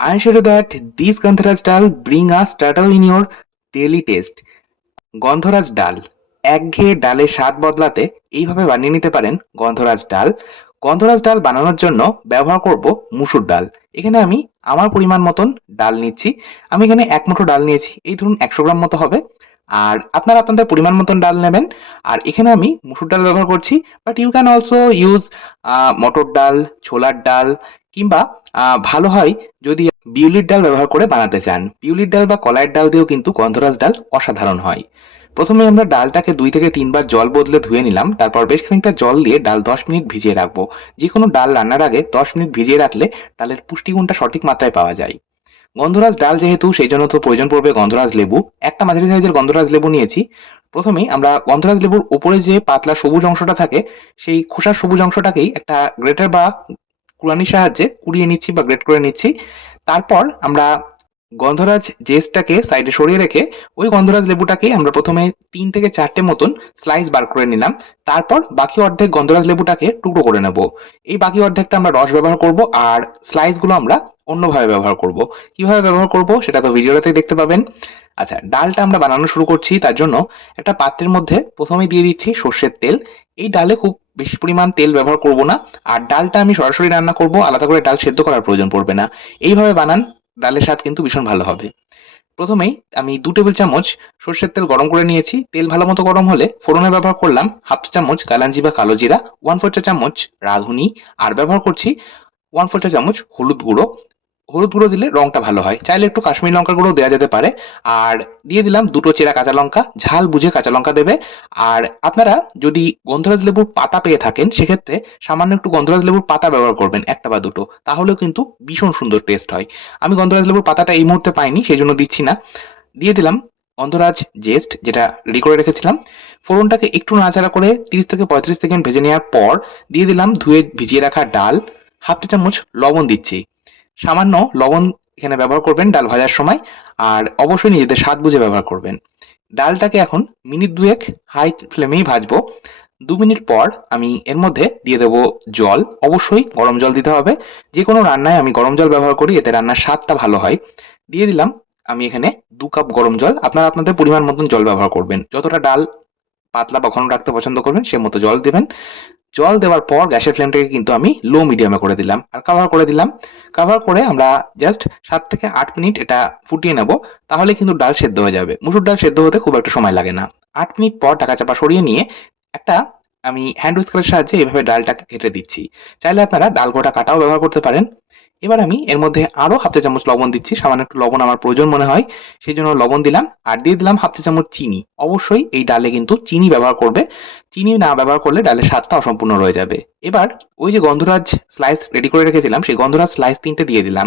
I am sure that this Gandharaj dal bring a startle in your daily taste. গন্ধরাজ ডাল একঘেয়ে ডালের স্বাদ বদলাতে এইভাবে বানিয়ে নিতে পারেন গন্ধরাজ ডাল গন্ধরাজ ডাল বানানোর জন্য ব্যবহার করব মুসুর ডাল। এখানে আমি আমার পরিমাণ মতন ডাল নিচ্ছি। আমি এখানে এক মুঠো ডাল নিয়েছি। এই ধরুন একশো গ্রাম মতো হবে। আর আপনারা আপনাদের পরিমাণ মতন ডাল নেবেন। আর এখানে আমি মুসুর ডাল ব্যবহার করছি but you can also use matar dal, ছোলার ডাল, কিংবা ভালো হয় যদি বিউলির ডাল ব্যবহার করে বানাতে চান। বিউলির ডাল বা কলাইয়ের ডাল দিয়েও কিন্তু গন্ধরাজ ডাল অসাধারণ হয়। প্রথমে আমরা ডালটাকে দুই থেকে তিনবার জল বদলে ধুয়ে নিলাম, তারপর বেশ খানিকটা জল দিয়ে ডাল দশ মিনিট ভিজিয়ে রাখব। যে কোনো ডাল রান্নার আগে দশ মিনিট ভিজিয়ে রাখলে ডালের পুষ্টিগুণটা সঠিক মাত্রায় পাওয়া যায়। গন্ধরাজ ডাল যেহেতু, সেই জন্য তো প্রয়োজন পড়বে গন্ধরাজ লেবু। একটা মাঝারি সাইজের গন্ধরাজ লেবু নিয়েছি। প্রথমেই আমরা গন্ধরাজ লেবুর উপরে যে পাতলা সবুজ অংশটা থাকে, সেই খোসার সবুজ অংশটাকেই একটা গ্রেটার বা কুড়ানির সাহায্যে কুড়িয়ে নিচ্ছি বা গ্রেট করে নিচ্ছি। তারপর আমরা গন্ধরাজ জেসটাকে সাইডে সরিয়ে রেখে ওই গন্ধরাজ লেবুটাকেই আমরা প্রথমে তিন থেকে চারটে মতন স্লাইস বার করে নিলাম। তারপর বাকি অর্ধেক গন্ধরাজ লেবুটাকে টুকরো করে নেব। এই বাকি অর্ধেকটা আমরা রস ব্যবহার করব আর স্লাইসগুলো আমরা অন্যভাবে ব্যবহার করব। কীভাবে ব্যবহার করব সেটা তো ভিডিওটাতে দেখতে পাবেন। আচ্ছা ডালটা আমরা বানানো শুরু করছি, তার জন্য একটা পাত্রের মধ্যে প্রথমে দিয়ে দিচ্ছি সর্ষের তেল। এই ডালে খুব বেশি পরিমাণ তেল ব্যবহার করব না। আর ডালটা আমি সরাসরি রান্না করব, আলাদা করে ডাল সেদ্ধ করার প্রয়োজন পড়বে না। এইভাবে বানান, ডালের স্বাদ কিন্তু ভীষণ ভালো হবে। প্রথমেই আমি দু টেবিল চামচ সর্ষের তেল গরম করে নিয়েছি। তেল ভালো মতো গরম হলে ফোড়নে ব্যবহার করলাম হাফ চামচ কালাঞ্জি বা কালো জিরা ওয়ান ফোর চামচ রাঁধুনি। আর ব্যবহার করছি ওয়ান ফোর চামচ হলুদ গুঁড়ো। হলুদ গুঁড়ো দিলে রংটা ভালো হয়। চাইলে একটু কাশ্মীর লঙ্কার গুঁড়ো দেওয়া যেতে পারে। আর দিয়ে দিলাম দুটো চেরা কাঁচা লঙ্কা। ঝাল বুঝে কাঁচা লঙ্কা দেবে। আর আপনারা যদি গন্ধরাজ লেবুর পাতা পেয়ে থাকেন, সেক্ষেত্রে সামান্য একটু গন্ধরাজ লেবুর পাতা ব্যবহার করবেন, একটা বা দুটো। তাহলেও কিন্তু ভীষণ সুন্দর টেস্ট হয়। আমি গন্ধরাজ লেবুর পাতাটা এই মুহূর্তে পাইনি সেই জন্য দিচ্ছি না। দিয়ে দিলাম গন্ধরাজ জেস্ট যেটা রেডি করে রেখেছিলাম। ফোড়নটাকে একটু নাড়াচাড়া করে তিরিশ থেকে পঁয়ত্রিশ সেকেন্ড ভেজে নেওয়ার পর দিয়ে দিলাম ধুয়ে ভিজিয়ে রাখা ডাল। হাফ চা চামচ লবণ দিচ্ছি। সামান্য লবণ এখানে ব্যবহার করবেন, ডাল ভাজার সময়, আর অবশ্যই নিজেদের স্বাদ বুঝে ব্যবহার করবেন। ডালটাকে এখন মিনিট দুয়েক হাই ফ্লেমেই ভাজবো। দু মিনিট পর আমি এর মধ্যে দিয়ে দেবো জল। অবশ্যই গরম জল দিতে হবে। যে কোনো রান্নায় আমি গরম জল ব্যবহার করি, এতে রান্নার স্বাদটা ভালো হয়। দিয়ে দিলাম আমি এখানে দু কাপ গরম জল। আপনারা আপনাদের পরিমাণ মতন জল ব্যবহার করবেন। যতটা ডাল পাতলা বা ঘন রাখতে পছন্দ করবেন, সে মতো জল দেবেন। জল দেওয়ার পর গ্যাসের ফ্লেমটাকে কিন্তু আমি লো মিডিয়ামে করে দিলাম। আর কাভার করে দিলাম। কভার করে আমরা জাস্ট সাত থেকে আট মিনিট এটা ফুটিয়ে নেব। তাহলে কিন্তু ডাল সেদ্ধ হয়ে যাবে। মুসুর ডাল সেদ্ধ হতে খুব একটা সময় লাগে না। আট মিনিট পর ঢাকা চাপা সরিয়ে নিয়ে একটা আমি হ্যান্ড উইস্কারের সাহায্যে এভাবে ডালটা কেটে দিচ্ছি। চাইলে আপনারা ডাল গোটা কাটাও ব্যবহার করতে পারেন। এবার আমি এর মধ্যে আরও হাফ চা চামচ লবণ দিচ্ছি, সামান্য একটু লবণ আমার প্রয়োজন মনে হয় সেই জন্য লবণ দিলাম আর দিয়ে দিলাম হাফ চা চামচ চিনি। অবশ্যই এই ডালে কিন্তু চিনি ব্যবহার করবে, চিনি না ব্যবহার করলে ডালের স্বাদটা অসম্পূর্ণ রয়ে যাবে। এবার ওই যে গন্ধরাজ স্লাইস রেডি করে রেখেছিলাম, সেই গন্ধরাজ স্লাইস তিনটে দিয়ে দিলাম।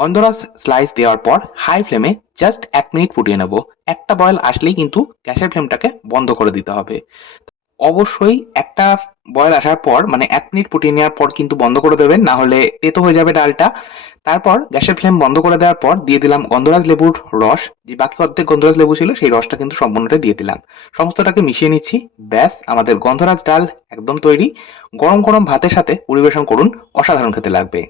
গন্ধরাজ স্লাইস দেওয়ার পর হাই ফ্লেমে জাস্ট এক মিনিট ফুটিয়ে নেব। একটা বয়েল আসলেই কিন্তু গ্যাসের ফ্লেমটাকে বন্ধ করে দিতে হবে। অবশ্যই একটা বয়েল আসার পর মানে এক মিনিট ফুটিয়ে নেওয়ার পর কিন্তু বন্ধ করে দেবেন, না হলে তেতো হয়ে যাবে ডালটা। তারপর গ্যাসের ফ্লেম বন্ধ করে দেওয়ার পর দিয়ে দিলাম গন্ধরাজ লেবুর রস। যে বাকি অর্ধেক গন্ধরাজ লেবু ছিল, সেই রসটা কিন্তু সম্পূর্ণটা দিয়ে দিলাম। সমস্তটাকে মিশিয়ে নিচ্ছি। ব্যাস, আমাদের গন্ধরাজ ডাল একদম তৈরি। গরম গরম ভাতের সাথে পরিবেশন করুন, অসাধারণ খেতে লাগবে।